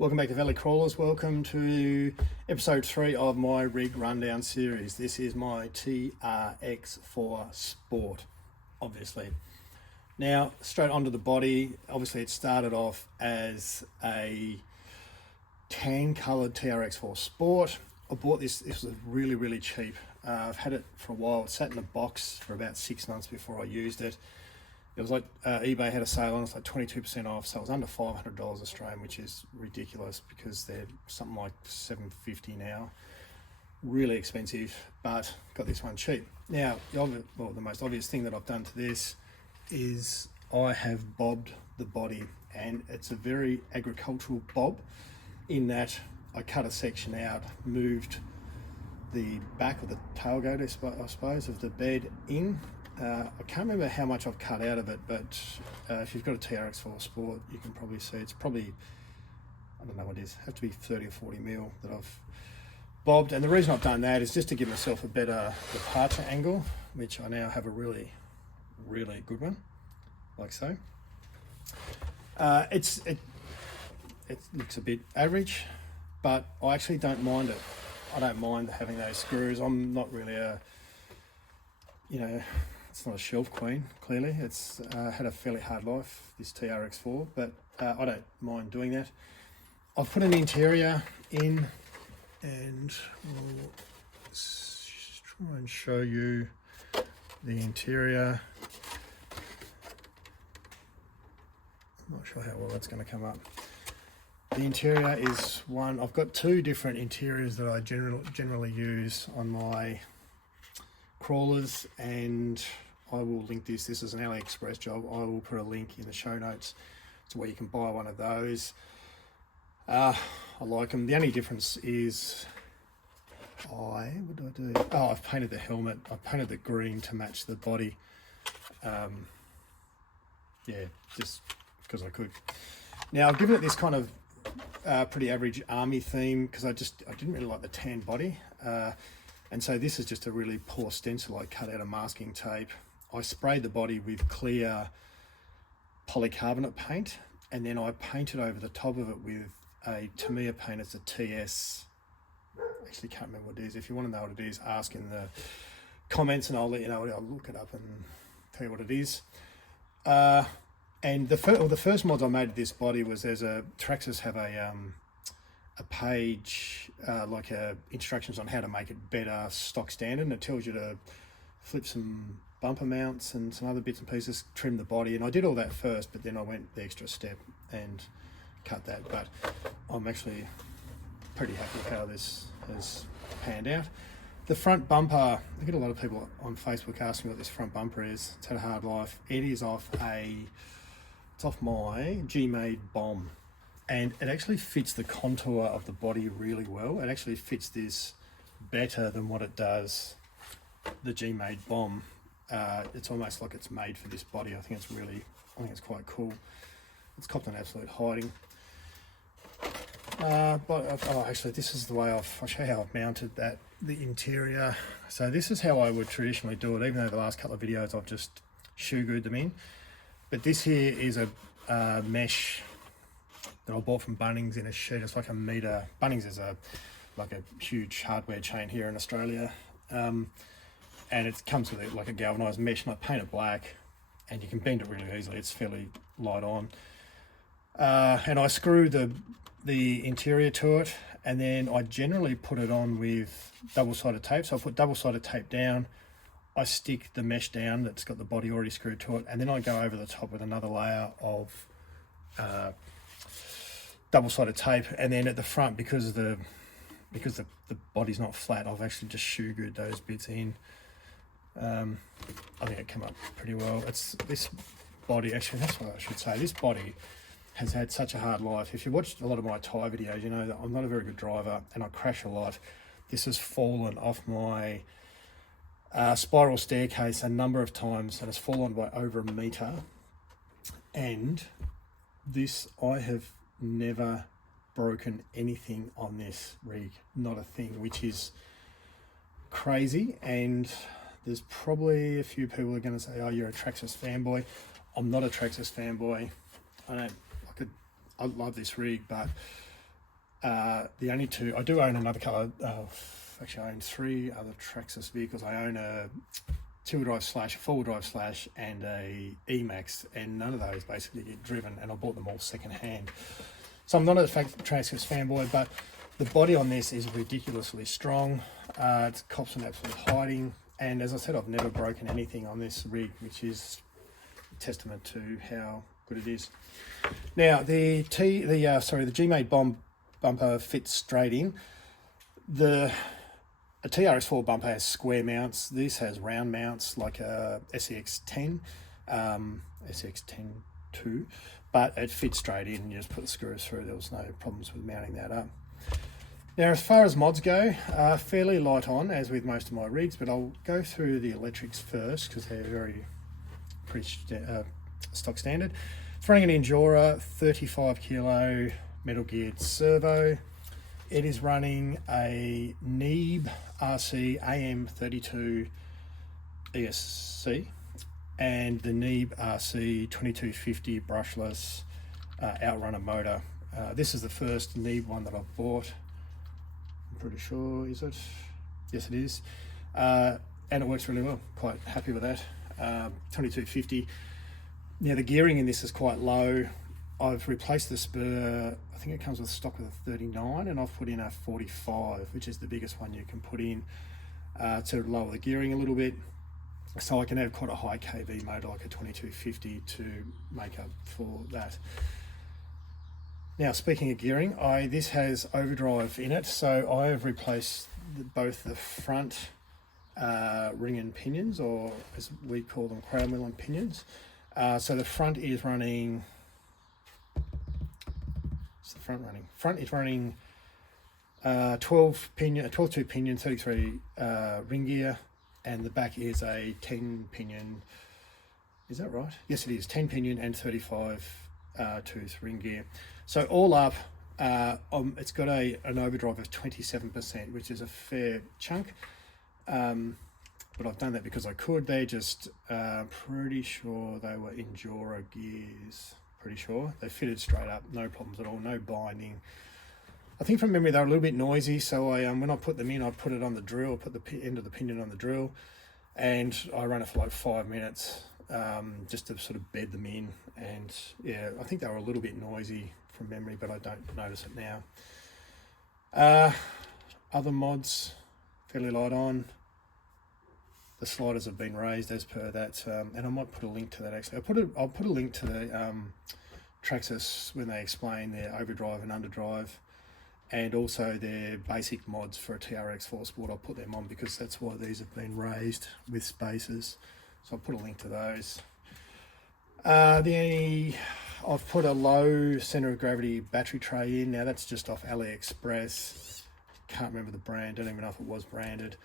Welcome back to Valley Crawlers. Welcome to episode 3 of my rig rundown series. This is my TRX4 Sport, obviously. Now, straight onto the body. Obviously, it started off as a tan-coloured TRX4 Sport. I bought this was really cheap. I've had it for a while. It sat in a box for about 6 months before I used it. It was like eBay had a sale on it, it's like 22% off, so it was under $500 Australian, which is ridiculous because they're something like $750 now. Really expensive, but got this one cheap. Now, the most obvious thing that I've done to this is I have bobbed the body, and it's a very agricultural bob in that I cut a section out, moved the back of the tailgate, I suppose, of the bed in. I can't remember how much I've cut out of it, but if you've got a TRX4 Sport, you can probably see it's probably, I don't know what it is, it has to be 30 or 40 mil that I've bobbed. And the reason I've done that is just to give myself a better departure angle, which I now have a really good one, like so. It looks a bit average, but I actually don't mind it. I don't mind having those screws. I'm not really it's not a shelf queen, clearly. It's had a fairly hard life, this TRX4, but I don't mind doing that. I've put an interior in, and we'll try and show you the interior. I'm not sure how well that's going to come up. The interior is one, I've got 2 different interiors that I generally use on my crawlers, and I will link this. This is an AliExpress job. I will put a link in the show notes to where you can buy one of those. I like them. The only difference is what do I do? Oh, I've painted the helmet. I've painted the green to match the body. Yeah, just because I could. Now I've given it this kind of pretty average army theme because I didn't really like the tan body. And so this is just a really poor stencil I cut out of masking tape. I sprayed the body with clear polycarbonate paint, and then I painted over the top of it with a Tamiya paint. It's a TS. Actually can't remember what it is. If you want to know what it is, ask in the comments and I'll let you know. I'll look it up and tell you what it is. And the first mods I made of this body was Traxxas have a page like instructions on how to make it better stock standard, and it tells you to flip some bumper mounts and some other bits and pieces, trim the body, and I did all that first, but then I went the extra step and cut that. But I'm actually pretty happy with how this has panned out. The front bumper, I get a lot of people on Facebook asking what this front bumper is. It's had a hard life. It is off my G-Made bomb. And it actually fits the contour of the body really well. It actually fits this better than what it does the G-Made bomb. It's almost like it's made for this body. I think it's quite cool. It's copped an absolute hiding. Actually, this is the way I'll show you how I've mounted the interior. So this is how I would traditionally do it, even though the last couple of videos I've just shoe glued them in. But this here is a mesh that I bought from Bunnings in a sheet. It's like a meter. Bunnings is like a huge hardware chain here in Australia, and it comes with like a galvanized mesh, and I paint it black, and you can bend it really easily. It's fairly light on, and I screw the interior to it, and then I generally put it on with double-sided tape. So I put double-sided tape down, I stick the mesh down that's got the body already screwed to it, and then I go over the top with another layer of double-sided tape, and then at the front, because the body's not flat, I've actually just shoe glued those bits in. I think it came up pretty well. It's this body, actually that's what I should say, this body has had such a hard life. If you watched a lot of my tyre videos, you know that I'm not a very good driver and I crash a lot. This has fallen off my spiral staircase a number of times, and it's fallen by over 1 meter. And this, I have never broken anything on this rig, not a thing, which is crazy. And there's probably a few people who are going to say, oh, you're a Traxxas fanboy. I'm not a Traxxas fanboy. I love this rig, but The only two, I do own another colour, actually I own 3 other Traxxas vehicles. I own a 2-wheel drive slash, 4-wheel drive slash, and a E-Max, and none of those basically get driven, and I bought them all second hand. So I'm not a Traxxas fanboy, but the body on this is ridiculously strong. It cops an absolute hiding, and as I said, I've never broken anything on this rig, which is a testament to how good it is. Now the G-Made bumper fits straight in. A TRX4 bumper has square mounts. This has round mounts like a SEX10, SEX10-2, but it fits straight in. You just put the screws through. There was no problems with mounting that up. Now, as far as mods go, fairly light on, as with most of my rigs, but I'll go through the electrics first because they're pretty stock standard. It's running an Injora 35 kilo metal geared servo. It is running a NEEBRC AM32 ESC and the NEEBRC 2250 brushless outrunner motor. This is the first NEEB one that I've bought. I'm pretty sure, is it? Yes, it is. And it works really well. Quite happy with that. 2250. Now the gearing in this is quite low. I've replaced the spur. I think it comes with stock with a 39, and I've put in a 45, which is the biggest one you can put in to lower the gearing a little bit. So I can have quite a high kV motor like a 2250 to make up for that. Now, speaking of gearing, this has overdrive in it, so I have replaced both the front ring and pinions, or as we call them, crown wheel and pinions. So the front is running. Front is running 12 tooth pinion, 33 ring gear, and the back is a 10 pinion. Is that right? Yes, it is 10 pinion and 35 tooth ring gear. So all up, it's got an overdrive of 27%, which is a fair chunk. But I've done that because I could. They're just pretty sure they were Injora gears. Pretty sure they fitted straight up, no problems at all, no binding. I think from memory they're a little bit noisy, so I when I put them in, I put it on the drill, put the end of the pinion on the drill, and I ran it for like 5 minutes just to sort of bed them in. And yeah, I think they were a little bit noisy from memory, but I don't notice it now. Other mods, fairly light on. The sliders have been raised as per that, and I might put a link to that actually. I'll put a link to the Traxxas when they explain their overdrive and underdrive, and also their basic mods for a TRX4 Sport. I'll put them on because that's why these have been raised with spacers. So I'll put a link to those. I've put a low center of gravity battery tray in. Now that's just off AliExpress. Can't remember the brand. Don't even know if it was branded.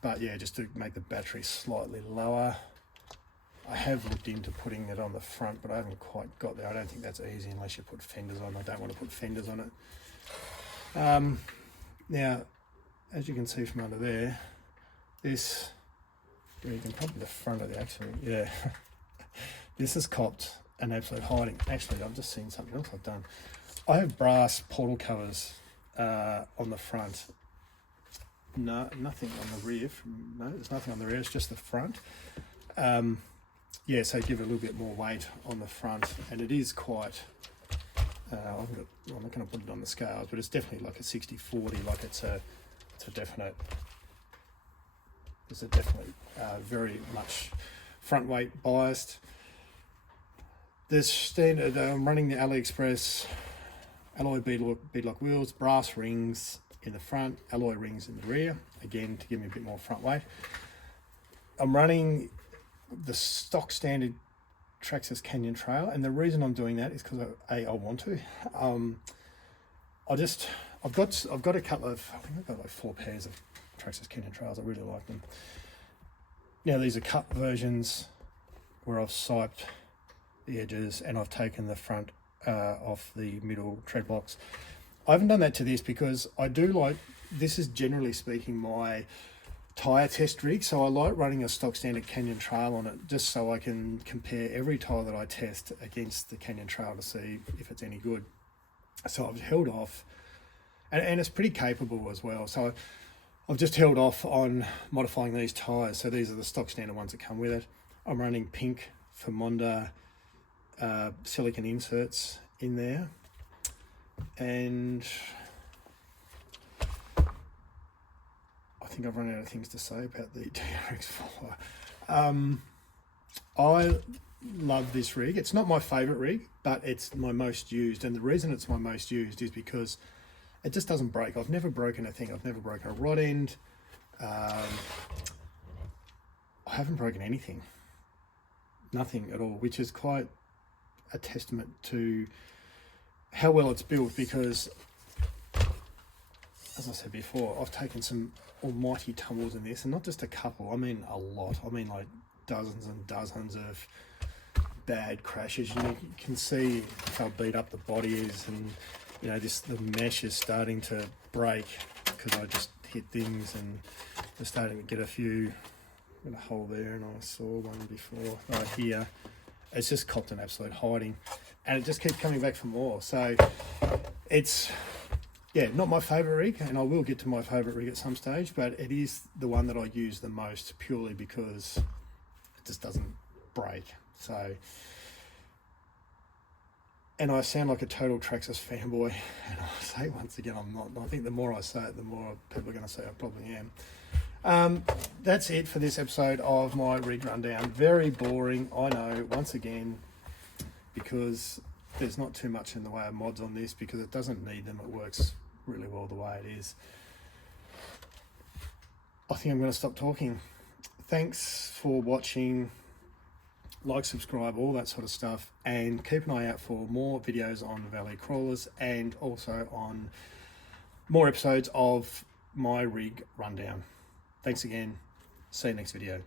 But yeah, just to make the battery slightly lower. I have looked into putting it on the front, but I haven't quite got there. I don't think that's easy unless you put fenders on. I don't want to put fenders on it. Now, as you can see from under there, you can probably the front of the axle, yeah. This has copped an absolute hiding. Actually, I've just seen something else I've done. I have brass portal covers on the front. No, nothing on the rear. No, there's nothing on the rear. It's just the front. Yeah, so give it a little bit more weight on the front, and it is quite. I'm not going to put it on the scales, but it's definitely like a 60/40. Like it's a definite. It's a definitely very much front weight biased. The standard. I'm running the AliExpress alloy beadlock wheels, brass rings in the front, alloy rings in the rear, again to give me a bit more front weight. I'm running the stock standard Traxxas Canyon Trail, and the reason I'm doing that is because I want to. I've got a couple of, I think I've got like 4 pairs of Traxxas Canyon Trails. I really like them. Now these are cut versions where I've siped the edges and I've taken the front off the middle tread blocks. I haven't done that to this because I do like, this is generally speaking my tyre test rig, so I like running a stock standard Canyon Trail on it just so I can compare every tyre that I test against the Canyon Trail to see if it's any good. So I've held off, and it's pretty capable as well. So I've just held off on modifying these tyres. So these are the stock standard ones that come with it. I'm running pink Monda silicone inserts in there, and I think I've run out of things to say about the TRX4. I love this rig. It's not my favorite rig, but it's my most used, and the reason it's my most used is because it just doesn't break. I've never broken a thing. I've never broken a rod end. I haven't broken anything, nothing at all, which is quite a testament to how well it's built, because as I said before, I've taken some almighty tumbles in this, and not just a couple, I mean a lot. I mean like dozens and dozens of bad crashes. You can see how beat up the body is, and you know, the mesh is starting to break because I just hit things, and they're starting to get a few. Got a hole there, and I saw one before right here. It's just copped an absolute hiding, and it just keeps coming back for more. So it's, yeah, not my favorite rig, and I will get to my favorite rig at some stage, but it is the one that I use the most, purely because it just doesn't break. So, and I sound like a total Traxxas fanboy, and I say once again I'm not. I think the more I say it, the more people are going to say I probably am. That's it for this episode of my rig rundown. Very boring, I know, once again, because there's not too much in the way of mods on this, because it doesn't need them. It works really well the way it is. I think I'm going to stop talking. Thanks for watching. Like, subscribe, all that sort of stuff, and keep an eye out for more videos on valley crawlers, and also on more episodes of my rig rundown. Thanks again. See you next video.